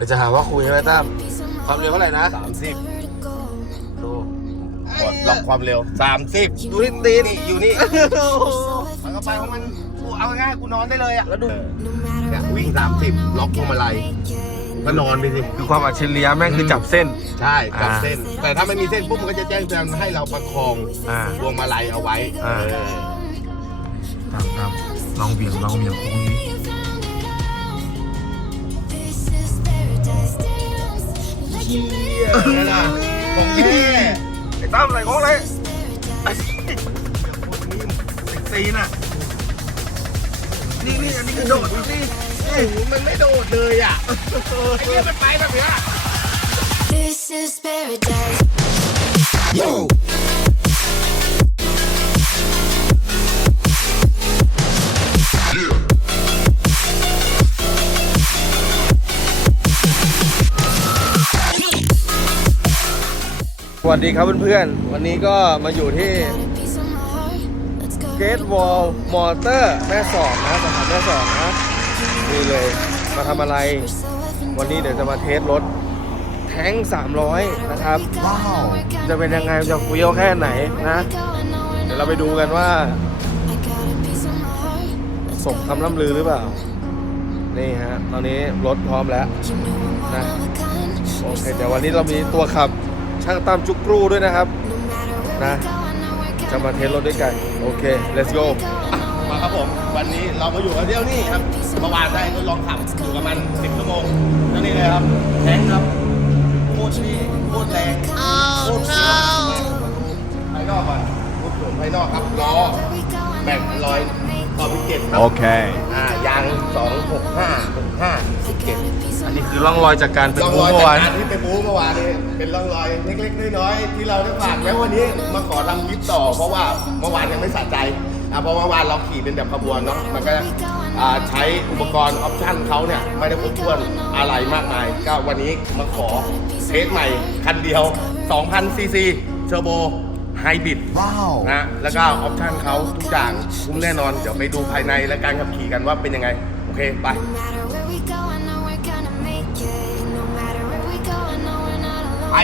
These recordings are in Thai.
เดี๋ยวจะหาว่าคุยใช่ไหมตั้มความเร็วเท่าไหร่นะสามสิบดูกดล็อกความเร็วสามสิบดูที่ตีนนี่อยู่นี่มันก็ไปของมันกูเอาง่ายๆกูนอนได้เลยอะแล้วดูเนี่ยวิ่งสามสิบล็อกพวงมาลัยก็นอนไปสิคือความอัจฉริยะแม่งคือจับเส้น ใช่จับอ่าเส้น แต่ถ้าไม่มีเส้นปุ๊บมันก็จะแจ้งเตือนให้เราประคองอ่าพวงมาลัยเอาไว้อ่าเออตั้มตั้มลองเบี่ยงลองเบี่ยงโค้งนี้ หี้ยนั่นน่ะของแม่ไอ้ตั้มอะไรของอะไรตีน่ะนี่นี่อันนี้คือโดดดูสิโอ้โหมันไม่โดดเลยอะไอ้เนี่ยมันไปแบบเนี้ย This is paradise. Yo วัสดีครับเพื่อนๆ วันนี้ก็มาอยู่ที่ Got a piece of my heart. Let's go. เกตวอลมอเตอร์แม่สอดนะสถานแม่สอดนะนี่เลยมาทำอะไร วันนี้เดี๋ยวจะมาเทสรถแท้ง 300 นะครับว้าวจะเป็นยังไงจะเฟี้ยวแค่ไหนนะ เดี๋ยวเราไปดูกันว่าสมคำล่ำลือหรือเปล่า นี่ฮะ ตอนนี้รถพร้อมแล้วนะโอเคเดี๋ยววันนี้เรามีตัวขับ ช่างตั้มจุกกรูด้วยนะครับนะจะมาเทสรถด้วยกัน โอเค let's go มาครับผม วันนี้เรามาอยู่กันเที่ยวนี่ครับเมื่อวานได้ทดลองขับอยู่กับมัน10ชั่วโมงเท่านี้เลยครับแท้งครับโคตรดีโคตรแรงโคตรเฟี้ยวภายนอกก่อนรูปโฉมภายนอกครับล้อแม็กลอยขอบพิเกตครับ Okay อ่ายาง 265 65 17อันนี้คือร่องรอยจากการเป็นร่องบูรอยเมื่อวานจากการที่ไปบู๊เมื่อวานนี้เป็นร่องรอยเล็กๆน้อยๆที่เราได้ฝากแล้ววันนี้มาขอทำคลิปต่อ เพราะว่าเมื่อวานยังไม่สะใจอะเพราะเมื่อวานเราขี่เป็นแบบขบวนเนาะมันก็อ่าใช้อุปกรณ์ออปชั่นเขาเนี่ยไม่ได้ครบถ้วนอะไรมากมาย ก็วันนี้มาขอเทสใหม่คันเดียว2,000ซีซีเทอร์โบไฮบริด ว้าว นะแล้วก็ออปชั่นเขาทุกอย่างคุ้มแน่นอน เดี๋ยวไปดูภายในและการขับขี่กันว่าเป็นยังไง โอเค ไปไป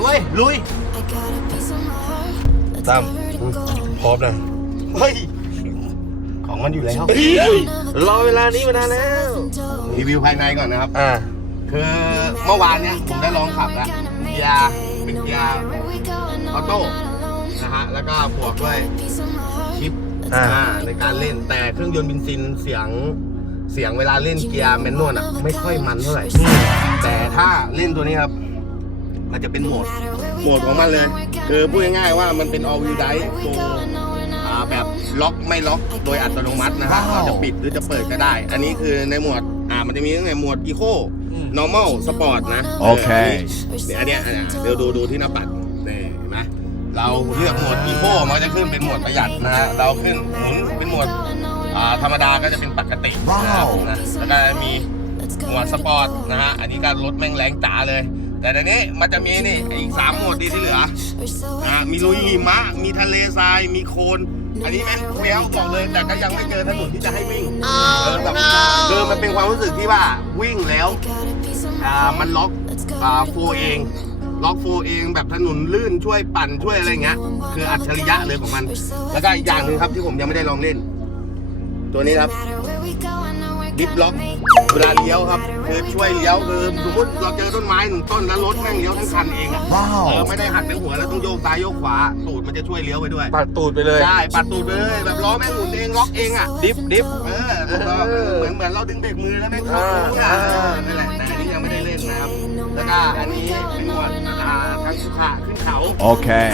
เว้ย ลุย ตั้มพร้อมนะเฮ้ย ของมันอยู่แล้วรอเวลานี้มานานแล้วรีวิวภายในก่อนนะครับ อ่า คือเมื่อวานเนี้ยผมได้ลองขับแล้วเกียร์เป็นเกียร์ออโต้นะฮะ แล้วก็บวกด้วยชิปอ่าอ่าในการเล่นแต่เครื่องยนต์เบนซินเสียงเสียงเวลาเล่นเกียร์แมนนวลอะ ไม่ค่อยมันเท่าไหร่แต่ถ้าเล่นตัวนี้ครับ มันจะเป็นโหมดโหมดของมันเลย คือพูดง่ายๆว่ามันเป็น all wheel drive ตัวอ่าแบบล็อกไม่ล็อกโดยอัตโนมัตินะฮะเราจะปิดหรือจะเปิดก็ได้ อันนี้คือในหมวดอ่ามันจะมีตั้งแต่หมวด eco normal sport นะโอเค เนี่ยอันเนี้ยอันเนี้ยเดี๋ยวดูดูที่หน้าปัดนี่เห็นไหมเราเลือกหมวด eco มันก็จะขึ้นเป็นหมวดประหยัดนะฮะเราขึ้นหมุนเป็นหมวดอ่าธรรมดาก็จะเป็นปกตินะครับนะแล้วก็มีหมวดสปอร์ตนะฮะ อันนี้ก็รถแม่งแรงจ๋าเลย แต่ในนี้มันจะมีนี่อีกสามหมวดดีที่เหลือนะฮะมีลุยหิมะ มีทะเลทรายมีโคลนอันนี้แม่งเฟี้ยวบอกเลย แต่ก็ยังไม่เจอถนนที่จะให้วิ่งเออแบบคือมันเป็นความรู้สึกที่ว่าวิ่งแล้วอ่ามันล็อกอ่าโฟเองล็อกโฟเองแบบถนนลื่นช่วยปั่นช่วยอะไรเงี้ย คืออัจฉริยะเลยของมัน แล้วก็อีกอย่างหนึ่งครับที่ผมยังไม่ได้ลองเล่น ตัวนี้ครับ ดิฟล็อกเวลาเลี้ยวครับคือช่วยเลี้ยวคือสมมติเราเจอต้นไม้หนึ่งต้นแล้วรถแม่งเลี้ยวทั้งคันเองอะเออไม่ได้หักเป็นหัวแล้วต้องโยกซ้ายโยกขวาตูดมันจะช่วยเลี้ยวไปด้วย ปัดตูดไปเลย ใช่ปัดตูดไปเลยแบบล้อแม่งหมุนเองล็อกเองอะดิฟดิฟเออแล้วก็เหมือนเหมือนเราดึงเบรกมือแล้วแม่งเข้าโค้งอะอ่าเออนั่นแหละแต่อันนี้ยังไม่ได้เล่นนะครับแล้วก็อันนี้เป็นหมวดอ่าทางสุขะขึ้นเขา Okay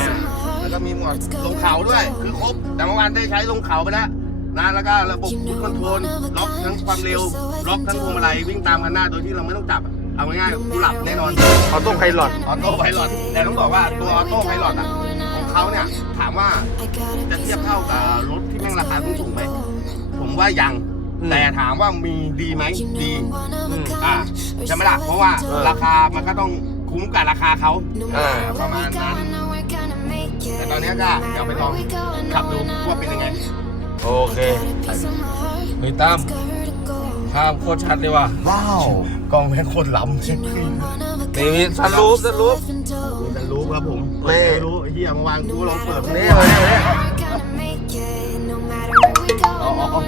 แล้วก็มีหมวดลงเขาด้วยคือครบแต่เมื่อวานได้ใช้ลงเขาไปแล้ว นะแล้วก็ระบบพุทคอนโทรลล็อกทั้งความเร็ว ล็อกทั้งพวงมาลัยวิ่งตามคันหน้าโดยที่เราไม่ต้องจับอะเอาง่ายๆกูหลับแน่นอนออโต้ไพลอตออโต้ไพลอตแต่ต้องบอกว่าตัวออโต้ไพลอตอะของเขาเนี่ยถามว่าจะเทียบเท่ากับรถที่แม่งราคาสูงๆไหมผมว่ายังแต่ถามว่ามีดีไหมดีอ่าใช่ไหมล่ะเพราะว่าราคามันก็ต้องคุ้มกับราคาเขาอ่าประมาณนั้นแต่ตอนนี้ก็เดี๋ยวไปลองขับดูว่าเป็นยังไง โอเคเฮ้ยตั้มภาพโคตรชัดเลยว่ะว้าวกล้องแม่งโคตรล้ำเช็คนี่มีซันรูฟซันรูฟจะรู้ครับผมนี่ไม่รู้ไอ้เฮียเมื่อวานกูลองเปิดนี่เลยนี่เลยอ๋ออ๋ออ๋อ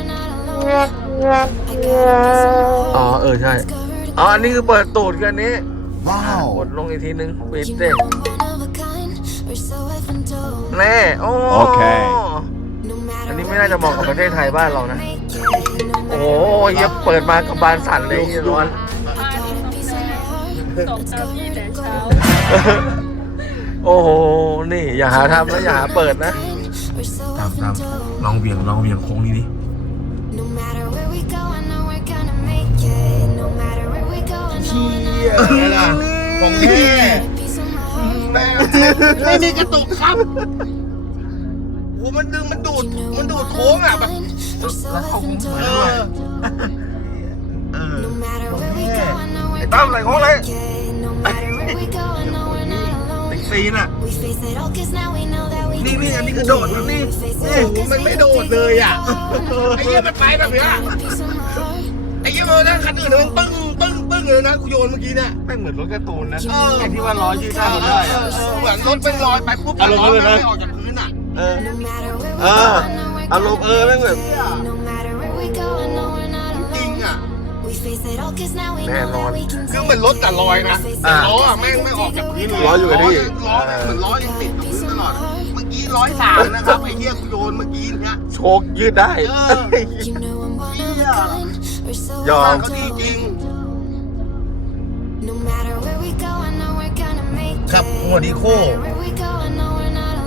อ๋อเออใช่อ๋ออันนี้คือเปิดตูดกันนี้ว้าวกดลงอีกทีนึงปิดเด้แน่โอ้โอเคอันนี้ ไม่น่าจะเหมาะกับประเทศไทยบ้านเรานะ โอ้โหเฮียเปิดมากับบานสั่นเลยเฮียร้อน ตกเช้าพี่แต่เช้าโอ้โห นี่ อย่าหาทำนะอย่าหาเปิดนะ ตามตามลองเบี่ยงลองเบี่ยงโค้งนี้ดิ No matter where we go, I know we're gonna make it. No matter where we go, I know we're not เออล่ะของแท้ peace in my heart. แม่ไม่มีกระตุกครับ โอ้มันดึงมันดูดมันดูดโค้งอะแบบ We're so แล้วเขาคง effing เปิดเอด้วยอเออ No matter where we go, I know ไอ้ we're ตั้มใส่โค้งเลย okay. No matter where we go, I know we're not ติ alone. ดซีนอะ We face it all 'cause now we know that we นี่ can นี่อันนี้ take คือ it. โดดนะนี่ We face โอ้ it โห all 'cause มัน we ไม่ can โดด take เลย it อะ all. ไอ้เหี้ยมันไปแบบเนี้ย Peace in my heart. ไอ้เหี้ยมันนั่งคันอื่นมันปึ้งปึ้งปึ้งเลยนะกูโยนเมื่อกี้เนี่ยแม่งเหมือนรถการ์ตูนนะเออไอ้ที่ว่าล้อยืดได้บนได้เออะอเออเหมือนรถเป็นลอยไปปุ๊บอารมณ์ล้อเลยนะไม่ออกจากพื้นอะ เออ No matter where we เอ go, อ I know we're อารมณ์เออแม่งแบบ No matter where we go, I know we're not จริง alone. อะ We face it all 'cause now we Man, know that Lord. we can คือ take เหมือนรถแต่ลอยนะ it. แต่ล้ออะแม่งไม่ออกจากพื้นเลยล้ออยู่กับที่ล้อเหมือนล้อยังติดกับพื้นตลอดเมื่อกี้ร้อยสามนะครับไอ้เหี้ยกูโยนเมื่อกี้เนี่ยโชคยืดได้เออ You know I'm one of a kind. We're so ยอมเขาดีจริง No matter where we go, I know we're gonna make it. ครับหมวดอีโค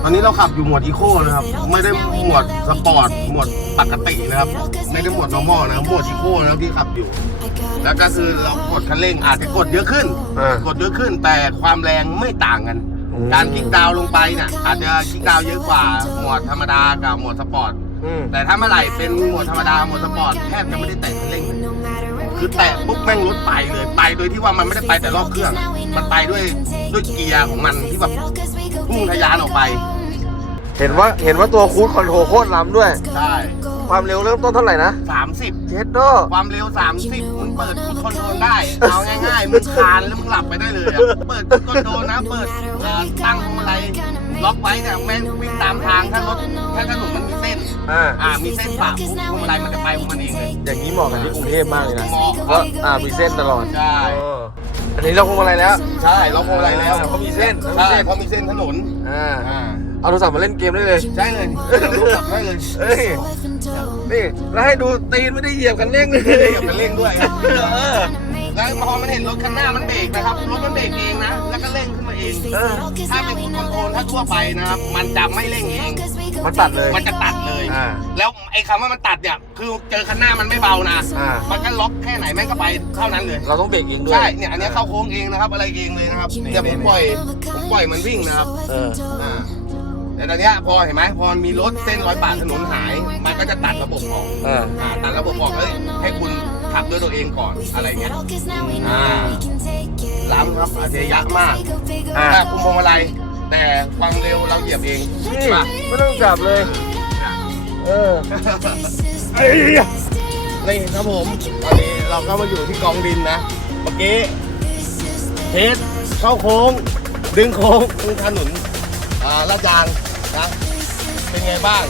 ตอนนี้เราขับอยู่หมวดอีโคนะครับ ไม่ได้หมวดสปอร์ตหมวดปกตินะครับ ไม่ได้หมวด normal นะครับหมวดอีโคนะครับที่ขับอยู่ I แล้วก็คือเรากดคันเร่งอาจจะกดเยอะขึ้น อ่า กดเยอะขึ้นแต่ความแรงไม่ต่างกันอืมการคลิกดาวน์ลงไปเนี่ยอาจจะคลิกดาวน์เยอะกว่าหมวดธรรมดากับหมวดสปอร์ต อืมแต่ถ้าเมื่อไหร่เป็นหมวดธรรมดาหมวดสปอร์ตแทบจะไม่ได้แตะคันเร่งเลย No matter where we คือแตะปุ๊บแม่งรถไปเลยไปโดยที่ว่ามันไม่ได้ไปแต่รอบเครื่อง มันไปด้วยด้วยเกียร์ของมันที่แบบพุ่งทะยานออกไป เห็นว่าเห็นว่าตัวคูดคอนโทรลโคตรล้ำด้วย ใช่ความเร็วเริ่มต้นเท่าไหร่นะ30เจ็ดโดความเร็ว30มึงเปิดกดคอนโทรลได้เอาง่ายๆมึงคานแล้วมึงหลับไปได้เลยอะเปิดกดคอนโทรลนะ เปิดเอ่อตั้งอะไรล็อกไว้เนี่ยแม่งวิ่งตามทางถ้ารถถ้าถนนมันมีเส้น อ่าอ่ามีเส้นฝ่าปุ๊บพวงมาลัยมันจะไปของมันเองเลย อย่างนี้เหมาะกับที่กรุงเทพมากเลยนะเหมาะเพราะอ่ามีเส้นตลอดใช่ เอออันนี้เราคงอะไรแล้ว ใช่ล็อกพวงมาลัยแล้วเขามีเส้นใช่เพราะมีเส้นถนนอ่า อ่า เอาโทรศัพท์มาเล่นเกมได้เลย ใช่เลยรูปกลับได้เลยเอ้ยนี่แล้วให้ดูตีนไม่ได้เหยียบคันเร่งเลยเหยียบคันเร่งด้วยเออแล้วพอมันเห็นรถข้างหน้ามันเบรกนะครับรถมันเบรกเองนะแล้วก็เร่งขึ้นมาเองเออถ้าเป็นคุณคอนโทรลถ้าทั่วไปนะครับมันจะไม่เร่งเองมันตัดเลยมันจะตัดเลยอ่าแล้วไอ้คำว่ามันตัดเนี่ยคือเจอคันหน้ามันไม่เบานะอ่ามันก็ล็อกแค่ไหนแม่งก็ไปเท่านั้นเลย เราต้องเบรกเองด้วยใช่เนี่ยอันเนี้ยเข้าโค้งเองนะครับอะไรเองเลยนะครับเนี่ยผมปล่อยผมปล่อยมันวิ่งนะครับเอออ่า แต่ตอนเนี้ยพอเห็นไหมพอมีรถเส้นร้อยบาทถนนหาย มันก็จะตัดระบบออกเอออ่าตัดระบบออกเฮ้ยให้คุณขับด้วยตัวเองก่อนอะไรเงี้ย อ่า ล้ำครับอัจฉริยะมากอ่า ถ้าคุมพวงมาลัยแต่ความเร็วเราเหยียบเองนี่ป่ะไม่ต้องจับเลย เออไอ้เหี้ยนี่ครับผมตอนนี้เราก็มาอยู่ที่กองดินนะ เมื่อกี้เทสเข้าโค้ง ดึงโค้งดึงถนนอ่าลาดยางนะเป็น ไงบ้าง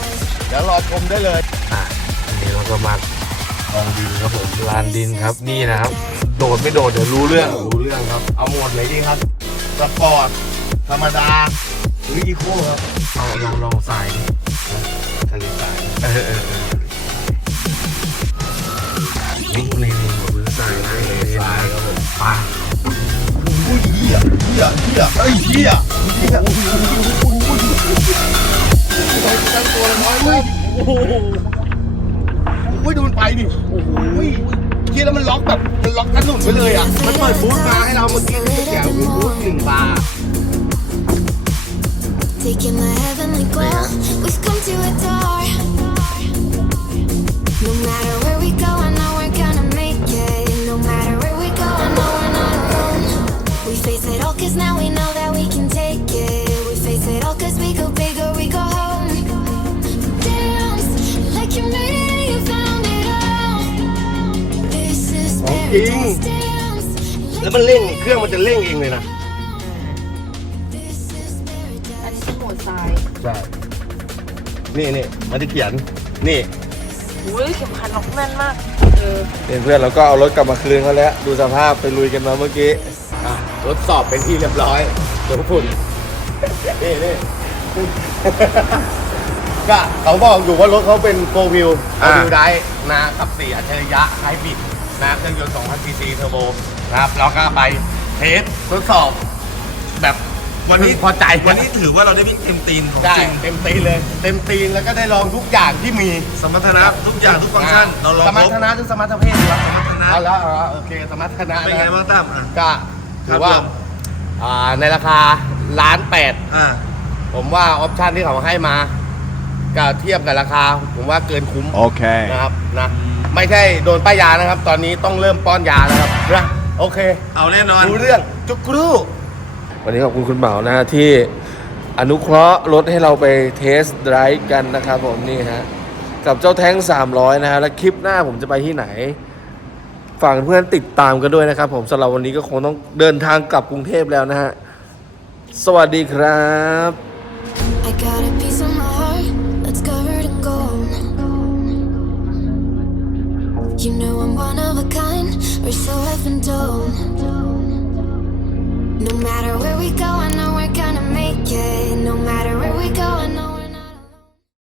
เดี๋ยวรอชมได้เลยอะอันนี้เราก็มากองดินครับผมลานดินครับนี่นะครับ โดดไม่โดดเดี๋ยวรู้เรื่องรู้เรื่องครับ เอาหมดไหนดีครับสปอร์ตธรรมดาหรืออีโคครับเอาลองลองสายดิทะเลทรายเออเออเออนี่นี่นี่มือสายนะทะเลทรายครับผมป่าอุ้ยเหี้ยเหี้ยเหี้ยเอ้ยเหี้ยเหี้ยโอ้โห ตั้งตัวน้อยเลยโอ้โหโอ้ยดูมันไปดิโอ้โหเหี้ยแล้วมันล็อกแบบมันล็อกถนนไปเลยอ่ะ มันเปิดบูธมาให้เราเมื่อกี้ที่แกมีบูธหนึ่งบาร์ Taking the heavenly glow, we've come to adore. No matter where we go, I know we're gonna make it. No matter where we go, I know we're not alone. We face it all cause now we know จริง แล้วมันเร่งเครื่องมันจะเร่งเองเลยนะ อันนี้คือโหมดทรายใช่ นี่นี่มันจะเขียน นี่อุ้ยเข็มขัดล็อกแน่นมาก เออ เป็นเพื่อนเราก็เอารถกลับมาคืนเขาแล้ว ดูสภาพไปลุยกันมาเมื่อกี้อะทดสอบเป็นที่เรียบร้อยเดี๋ยวฝุ่นนี่นี่ ก็เขาบอกอยู่ว่ารถเขาเป็นโฟวิวโฟอ่าวิวได้นะขับสี่อัจฉริยะไฮบริด นะเครื่องยนต์2,000ซีซีเทอร์โบนะครับแล้วก็ไปเทสทดสอบ แบบวันนี้พอใจวันนี้ถือว่าเราได้วิ่งเต็มตีนของได้จริงเต็มตีนเลย เต็มตีนแล้วก็ได้ลองทุกอย่างที่มีสมรรถนะทุกอย่างทุกฟังก์ชันเราลองสมรครรบถนะหรือสมรรถเพศวะสมรรถนะเอาแล้วเอาแล้วโอเคสมรรถนะเป็นไงะบ้างตั้มอะก็ถือว่าครับผมอ่าในราคาล้านแปดอ่าผมว่าออปชันที่เขาให้มา ก็เทียบกับราคา ผมว่าเกินคุ้ม Okay. นะครับนะไม่ใช่โดนป้ายยานะครับ ตอนนี้ต้องเริ่มป้อนยาแล้วครับนะโอเคเอาแน่นอน รู้เรื่องจุกรูวันนี้ขอบคุณคุณเหมานะฮะที่อนุเคราะห์รถให้เราไปเทสไดรฟ์กันนะครับผมนี่ฮะกับเจ้าแท้ง 300 นะฮะแล้วคลิปหน้าผมจะไปที่ไหน ฝากเพื่อนติดตามกันด้วยนะครับ ผมสำหรับวันนี้ก็คงต้องเดินทางกลับกรุงเทพแล้วนะฮะ สวัสดีครับ I got a piece You know I'm one of a kind, we're so told. No matter where we go, I know we're gonna make it. No matter where we go, I know.